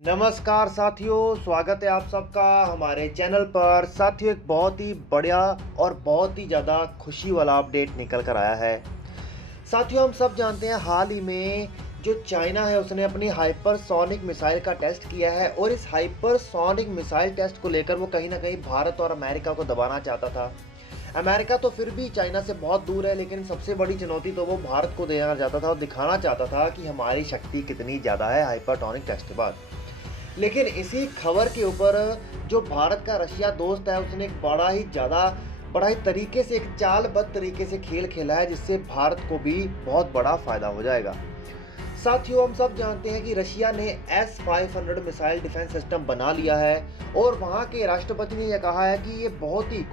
नमस्कार साथियों, स्वागत है आप सबका हमारे चैनल पर। साथियों, एक बहुत ही बढ़िया और बहुत ही ज़्यादा खुशी वाला अपडेट निकल कर आया है। साथियों, हम सब जानते हैं हाल ही में जो चाइना है उसने अपनी हाइपरसोनिक मिसाइल का टेस्ट किया है और इस हाइपरसोनिक मिसाइल टेस्ट को लेकर वो कहीं ना कहीं भारत और अमेरिका को दबाना चाहता था। अमेरिका तो फिर भी चाइना से बहुत दूर है, लेकिन सबसे बड़ी चुनौती तो वो भारत को देना चाहता था और दिखाना चाहता था कि हमारी शक्ति कितनी ज़्यादा है हाइपरसोनिक टेस्ट के बाद। लेकिन इसी खबर के ऊपर जो भारत का रशिया दोस्त है उसने एक बड़ा ही तरीके से, एक चालबद्ध तरीके से खेल खेला है, जिससे भारत को भी बहुत बड़ा फायदा हो जाएगा। साथियों, हम सब जानते हैं कि रशिया ने S-500 मिसाइल डिफेंस सिस्टम बना लिया है और वहां के राष्ट्रपति ने यह कहा है कि ये बहुत ही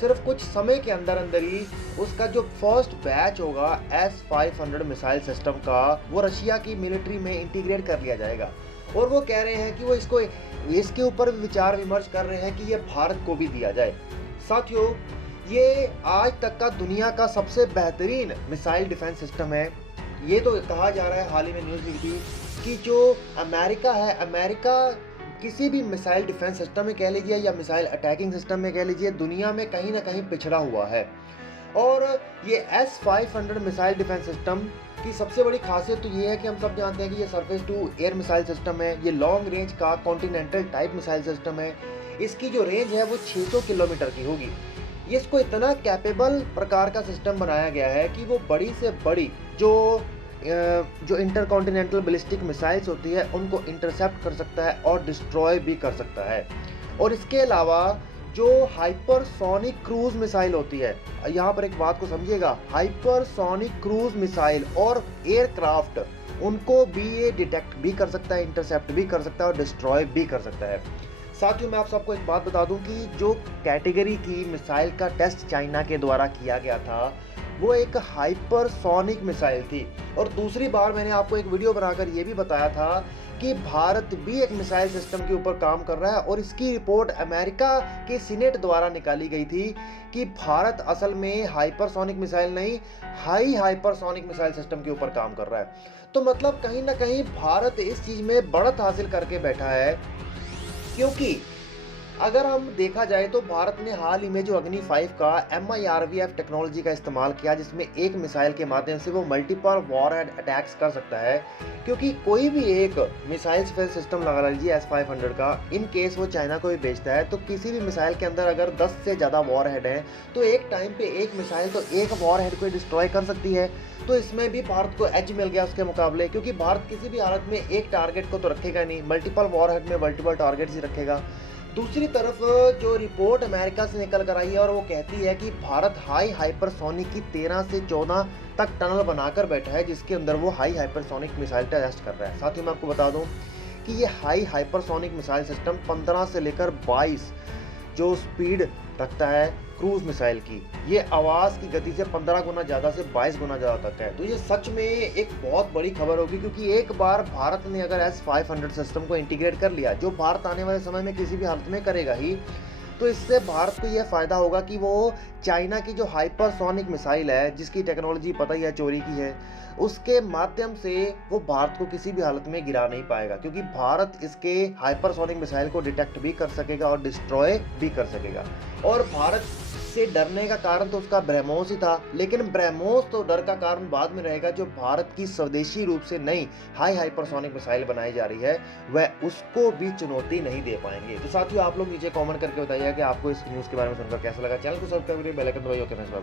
सिर्फ कुछ समय के अंदर अंदर ही उसका जो फर्स्ट बैच होगा S-500 मिसाइल सिस्टम का, वो रशिया की मिलिट्री में इंटीग्रेट कर लिया जाएगा। और वो कह रहे हैं कि वो इसके ऊपर विचार विमर्श कर रहे हैं कि ये भारत को भी दिया जाए। साथियों, ये आज तक का दुनिया का सबसे बेहतरीन मिसाइल डिफेंस सिस्टम है। ये तो कहा जा रहा है, हाल ही में न्यूज़ निकली कि जो अमेरिका है, अमेरिका किसी भी मिसाइल डिफेंस सिस्टम में कह लीजिए या मिसाइल अटैकिंग सिस्टम में कह लीजिए, दुनिया में कहीं ना कहीं पिछड़ा हुआ है। और ये S-500 मिसाइल डिफेंस सिस्टम की सबसे बड़ी खासियत तो ये है कि हम सब जानते हैं कि ये surface to air missile system है। ये लॉन्ग रेंज का कॉन्टिनेंटल टाइप मिसाइल सिस्टम है। इसकी जो रेंज है वो 600 किलोमीटर की होगी। ये इसको इतना कैपेबल प्रकार का सिस्टम बनाया गया है कि वो बड़ी से बड़ी जो इंटरकॉन्टिनेंटल बैलिस्टिक मिसाइल्स होती है उनको इंटरसेप्ट कर सकता है और डिस्ट्रॉय भी कर सकता है। और इसके अलावा जो हाइपरसोनिक क्रूज मिसाइल होती है, यहाँ पर एक बात को समझिएगा, हाइपरसोनिक क्रूज मिसाइल और एयरक्राफ्ट, उनको भी ये डिटेक्ट भी कर सकता है, इंटरसेप्ट भी कर सकता है और डिस्ट्रॉय भी कर सकता है। साथियों, मैं आप सबको एक बात बता दूं कि जो कैटेगरी की मिसाइल का टेस्ट चाइना के द्वारा किया गया था वो एक हाइपरसोनिक मिसाइल थी। और दूसरी बार मैंने आपको एक वीडियो बनाकर ये भी बताया था कि भारत भी एक मिसाइल सिस्टम के ऊपर काम कर रहा है और इसकी रिपोर्ट अमेरिका के सीनेट द्वारा निकाली गई थी कि भारत असल में हाइपरसोनिक मिसाइल नहीं, हाइपरसोनिक मिसाइल सिस्टम के ऊपर काम कर रहा है। तो मतलब कहीं ना कहीं भारत इस चीज में बढ़त हासिल करके बैठा है, क्योंकि अगर हम देखा जाए तो भारत ने हाल ही में जो अग्नि 5 का MIRV टेक्नोलॉजी का इस्तेमाल किया, जिसमें एक मिसाइल के माध्यम से वो मल्टीपल वॉरहेड अटैक्स कर सकता है। क्योंकि कोई भी एक मिसाइल डिफेंस सिस्टम लगा लीजिए S-500 का, इन केस वो चाइना को भी बेचता है, तो किसी भी मिसाइल के अंदर अगर 10 से ज़्यादा वॉरहेड हैं तो एक टाइम पे एक मिसाइल तो एक वॉरहेड को डिस्ट्रॉय कर सकती है। तो इसमें भी भारत को एज मिल गया उसके मुकाबले, क्योंकि भारत किसी भी हालत में एक टारगेट को तो रखेगा नहीं, मल्टीपल वॉरहेड में मल्टीपल टारगेट्स ही रखेगा। दूसरी तरफ जो रिपोर्ट अमेरिका से निकल कर आई है और वो कहती है कि भारत हाइपरसोनिक की 13 से 14 तक टनल बनाकर बैठा है, जिसके अंदर वो हाइपरसोनिक मिसाइल टेस्ट कर रहा है। साथ ही मैं आपको बता दूं कि ये हाइपरसोनिक मिसाइल सिस्टम 15 से लेकर 22 जो स्पीड रखता है क्रूज मिसाइल की, ये आवाज़ की गति से 15 गुना ज़्यादा से 22 गुना ज़्यादा तक है। तो ये सच में एक बहुत बड़ी खबर होगी, क्योंकि एक बार भारत ने अगर S-500 सिस्टम को इंटीग्रेट कर लिया, जो भारत आने वाले समय में किसी भी हालत में करेगा ही, तो इससे भारत को यह फ़ायदा होगा कि वो चाइना की जो हाइपरसोनिक मिसाइल है, जिसकी टेक्नोलॉजी पता ही है चोरी की है, उसके माध्यम से वो भारत को किसी भी हालत में गिरा नहीं पाएगा, क्योंकि भारत इसके हाइपरसोनिक मिसाइल को डिटेक्ट भी कर सकेगा और डिस्ट्रॉय भी कर सकेगा। और भारत से डरने का कारण तो उसका ब्रह्मोस ही था, लेकिन ब्रह्मोस तो डर का कारण बाद में रहेगा। जो भारत की स्वदेशी रूप से नई हाइपरसोनिक मिसाइल बनाई जा रही है, वह उसको भी चुनौती नहीं दे पाएंगे। तो साथियों, आप लोग नीचे कमेंट करके बताइए कि आपको इस न्यूज़ के बारे में सुनकर कैसा लगा। चैनल को सब्सक्राइब करिए, बेल आइकन दबाइए। Okay, bye bye.